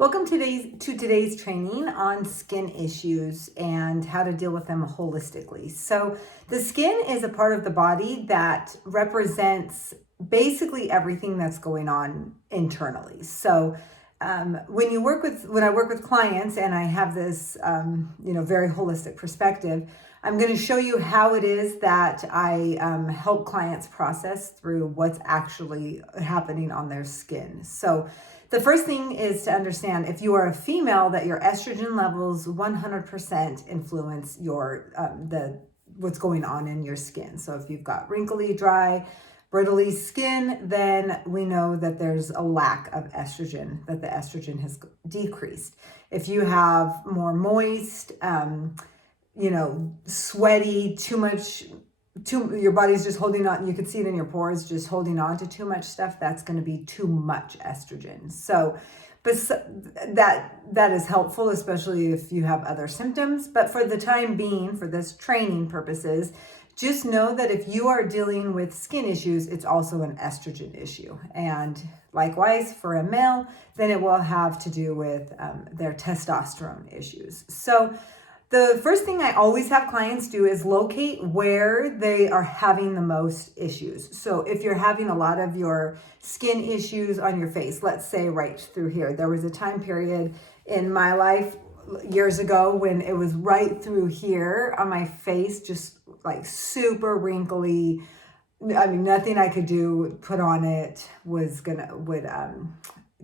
Welcome to today's training on skin issues and how to deal with them holistically. So the skin is a part of the body that represents basically everything that's going on internally. So when I work with clients and I have this very holistic perspective, I'm going to show you how it is that I help clients process through what's actually happening on their skin. So the first thing is to understand, if you are a female, that your estrogen levels 100% influence your what's going on in your skin. So if you've got wrinkly, dry, brittly skin, then we know that there's a lack of estrogen, that the estrogen has decreased. If you have more moist, sweaty, your body's just holding on, you can see it in your pores, just holding on to too much stuff, that's going to be too much estrogen. So, but that is helpful, especially if you have other symptoms. But for the time being, for this training purposes, just know that if you are dealing with skin issues, it's also an estrogen issue. And likewise, for a male, then it will have to do with their testosterone issues. So the first thing I always have clients do is locate where they are having the most issues. So if you're having a lot of your skin issues on your face, let's say right through here, there was a time period in my life years ago when it was right through here on my face, just like super wrinkly. I mean, nothing I could do, put on it would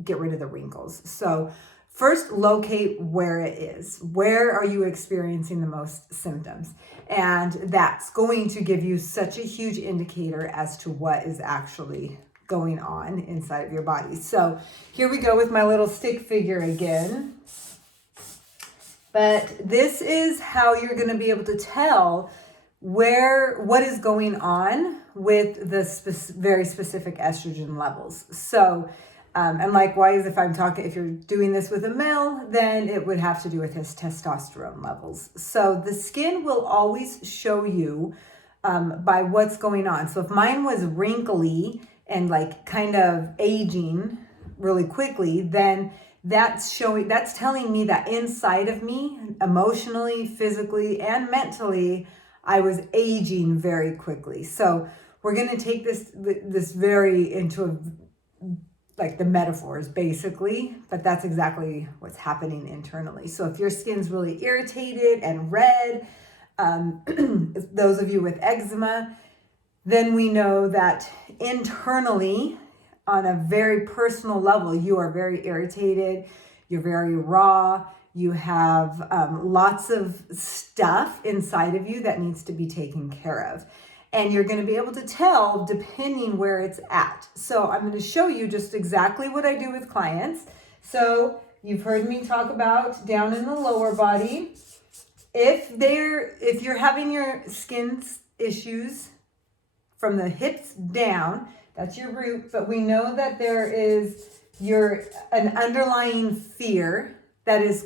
get rid of the wrinkles. So first, locate where it is. Where are you experiencing the most symptoms? And that's going to give you such a huge indicator as to what is actually going on inside of your body. So here we go with my little stick figure again. But this is how you're going to be able to tell what is going on with the very specific estrogen levels. So and likewise, if you're doing this with a male, then it would have to do with his testosterone levels. So the skin will always show you by what's going on. So if mine was wrinkly and like kind of aging really quickly, then that's telling me that inside of me, emotionally, physically, and mentally, I was aging very quickly. So we're going to take this very into like the metaphors basically, but that's exactly what's happening internally. So if your skin's really irritated and red, those of you with eczema, then we know that internally, on a very personal level, you are very irritated, you're very raw, you have lots of stuff inside of you that needs to be taken care of. And you're going to be able to tell depending where it's at. So I'm going to show you just exactly what I do with clients. So you've heard me talk about down in the lower body. If you're having your skin issues from the hips down, that's your root. But we know that there is an underlying fear that is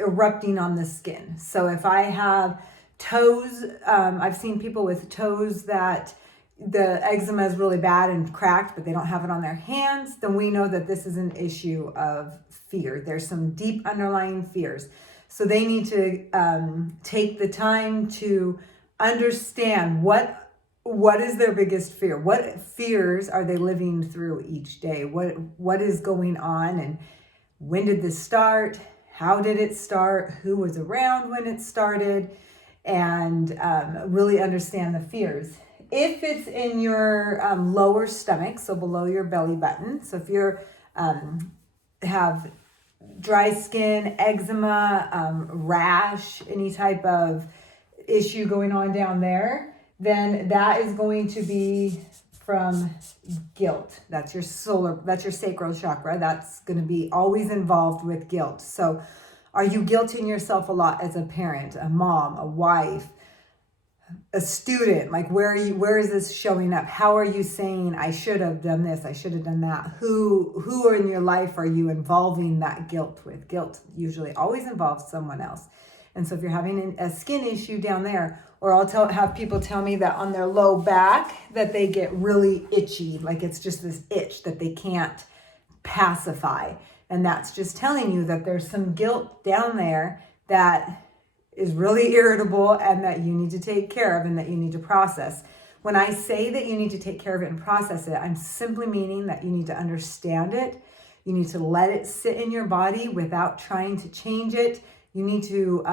erupting on the skin. So if I have toes, I've seen people with toes that the eczema is really bad and cracked, but they don't have it on their hands, then we know that this is an issue of fear. There's some deep underlying fears. So they need to take the time to understand what is their biggest fear? What fears are they living through each day? What is going on, and when did this start? How did it start? Who was around when it started? And really understand the fears. If it's in your lower stomach, so below your belly button, so if you're have dry skin, eczema, rash, any type of issue going on down there, then that is going to be from guilt. That's your sacral chakra. That's going to be always involved with guilt. So are you guilting yourself a lot as a parent, a mom, a wife, a student? Like where is this showing up? How are you saying, I should have done this, I should have done that? Who in your life are you involving that guilt with? Guilt usually always involves someone else. And so if you're having a skin issue down there, or I'll have people tell me that on their low back that they get really itchy, like it's just this itch that they can't pacify. And that's just telling you that there's some guilt down there that is really irritable and that you need to take care of and that you need to process. When I say that you need to take care of it and process it, I'm simply meaning that you need to understand it. You need to let it sit in your body without trying to change it. You need to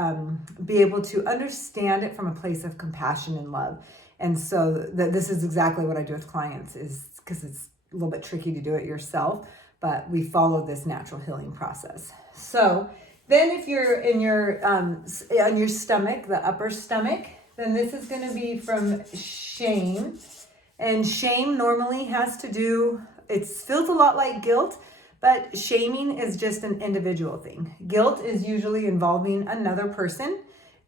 be able to understand it from a place of compassion and love. And so this is exactly what I do with clients, is because it's a little bit tricky to do it yourself, but we follow this natural healing process. So then if you're in your on your stomach, the upper stomach, then this is going to be from shame. And shame normally has to do, it feels a lot like guilt, but shaming is just an individual thing. Guilt is usually involving another person,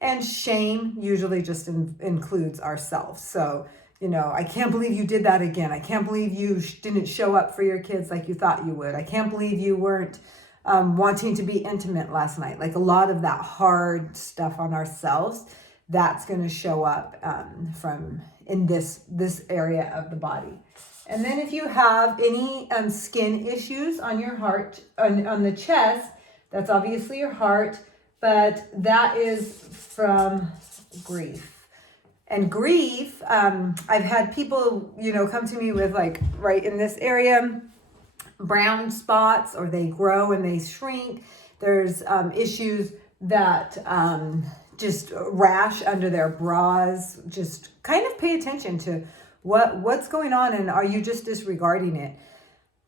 and shame usually just includes ourselves. So, I can't believe you did that again. I can't believe you didn't show up for your kids like you thought you would. I can't believe you weren't wanting to be intimate last night. Like a lot of that hard stuff on ourselves, that's going to show up from in this area of the body. And then if you have any skin issues on your heart, on the chest, that's obviously your heart, but that is from grief. And grief, I've had people, come to me with like right in this area, brown spots, or they grow and they shrink. There's issues that just rash under their bras. Just kind of pay attention to what's going on, and are you just disregarding it?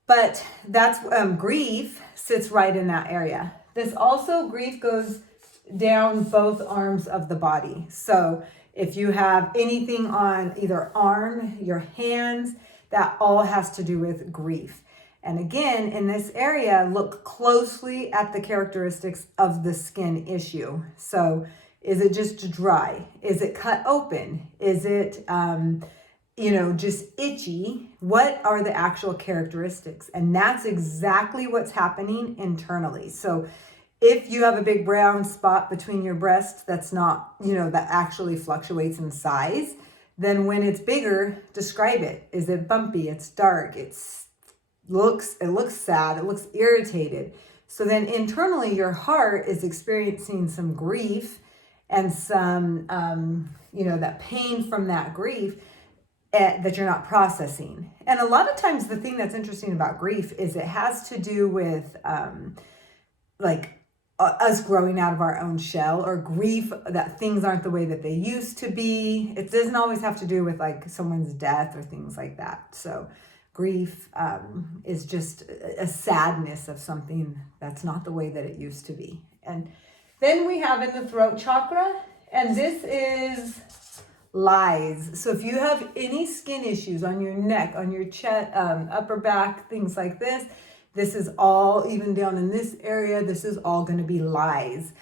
But that's grief sits right in that area. This also, grief goes down both arms of the body. So if you have anything on either arm, your hands, that all has to do with grief. And again, in this area, look closely at the characteristics of the skin issue. So is it just dry? Is it cut open? Is it, just itchy? What are the actual characteristics? And that's exactly what's happening internally. So if you have a big brown spot between your breasts that's not, that actually fluctuates in size, then when it's bigger, describe it. Is it bumpy? It's dark. It looks sad. It looks irritated. So then internally, your heart is experiencing some grief and some, that pain from that grief that you're not processing. And a lot of times the thing that's interesting about grief is it has to do with us growing out of our own shell, or grief that things aren't the way that they used to be. It doesn't always have to do with like someone's death or things like that. So grief is just a sadness of something that's not the way that it used to be. And then we have in the throat chakra, and this is lies. So if you have any skin issues on your neck, on your chest, upper back, things like this is all, even down in this area, this is all going to be lies.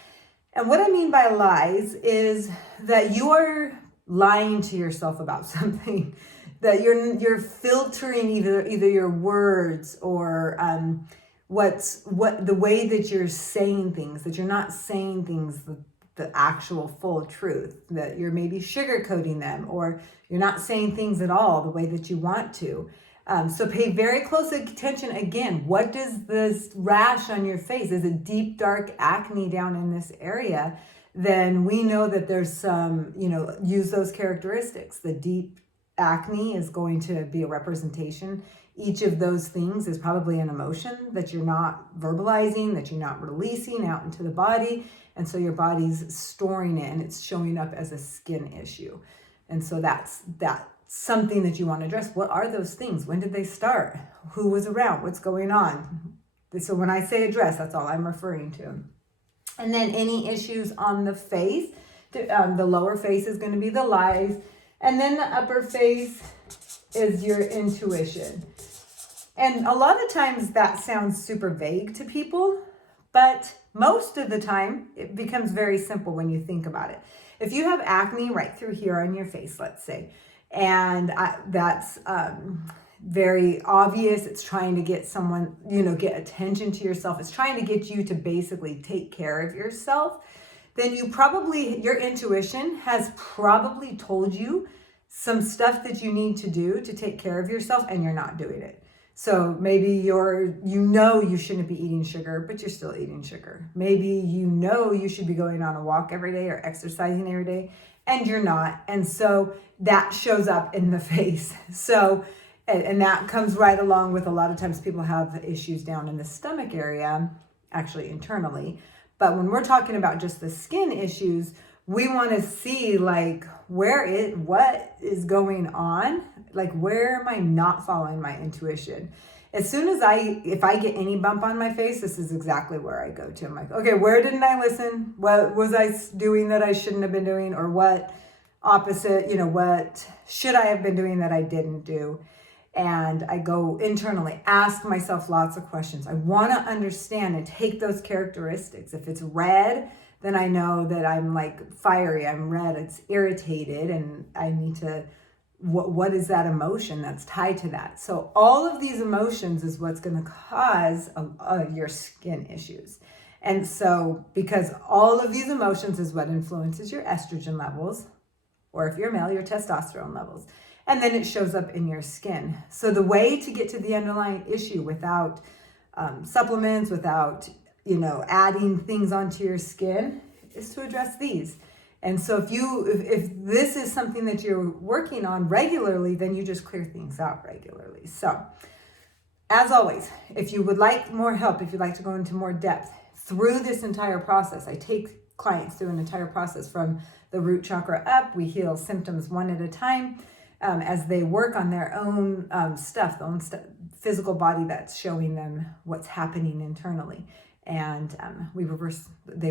And what I mean by lies is that you are lying to yourself about something, that you're filtering either your words or the way that you're saying things, that you're not saying things the actual full truth, that you're maybe sugarcoating them, or you're not saying things at all the way that you want to. So pay very close attention. Again, what does this rash on your face? Is it deep, dark acne down in this area? Then we know that there's some, use those characteristics. The deep acne is going to be a representation. Each of those things is probably an emotion that you're not verbalizing, that you're not releasing out into the body. And so your body's storing it, and it's showing up as a skin issue. And so that's something that you want to address. What are those things? When did they start? Who was around? What's going on? So when I say address, that's all I'm referring to. And then any issues on the face, the lower face is going to be the lies. And then the upper face is your intuition. And a lot of times that sounds super vague to people, but most of the time it becomes very simple when you think about it. If you have acne right through here on your face, let's say, and that's very obvious. It's trying to get someone, get attention to yourself. It's trying to get you to basically take care of yourself. Then your intuition has probably told you some stuff that you need to do to take care of yourself, and you're not doing it. So maybe you shouldn't be eating sugar, but you're still eating sugar. Maybe you should be going on a walk every day or exercising every day, and you're not. And so that shows up in the face. So, and that comes right along with a lot of times people have issues down in the stomach area, actually internally. But when we're talking about just the skin issues, we want to see like what is going on, like where am I not following my intuition? As soon as if I get any bump on my face, this is exactly where I go to. I'm like, okay, where didn't I listen? What was I doing that I shouldn't have been doing? Or what opposite, what should I have been doing that I didn't do? And I go internally, ask myself lots of questions. I want to understand and take those characteristics. If it's red, then I know that I'm like fiery, I'm red, it's irritated, and I need to, what is that emotion that's tied to that? So all of these emotions is what's going to cause your skin issues. And so, because all of these emotions is what influences your estrogen levels, or if you're male, your testosterone levels. And then it shows up in your skin. So the way to get to the underlying issue without supplements, without adding things onto your skin, is to address these. And so if this is something that you're working on regularly, then you just clear things out regularly. So as always, if you would like more help, if you'd like to go into more depth through this entire process, I take clients through an entire process from the root chakra up. We heal symptoms one at a time as they work on their own stuff, their own physical body that's showing them what's happening internally. And they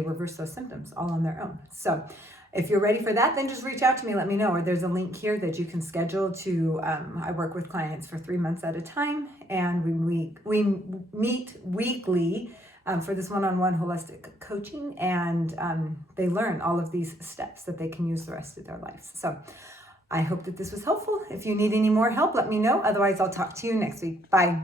reverse those symptoms all on their own. So if you're ready for that, then just reach out to me, let me know, or there's a link here that you can schedule to, I work with clients for 3 months at a time, and we meet weekly for this one-on-one holistic coaching, and they learn all of these steps that they can use the rest of their lives. So I hope that this was helpful. If you need any more help, let me know. Otherwise, I'll talk to you next week. Bye.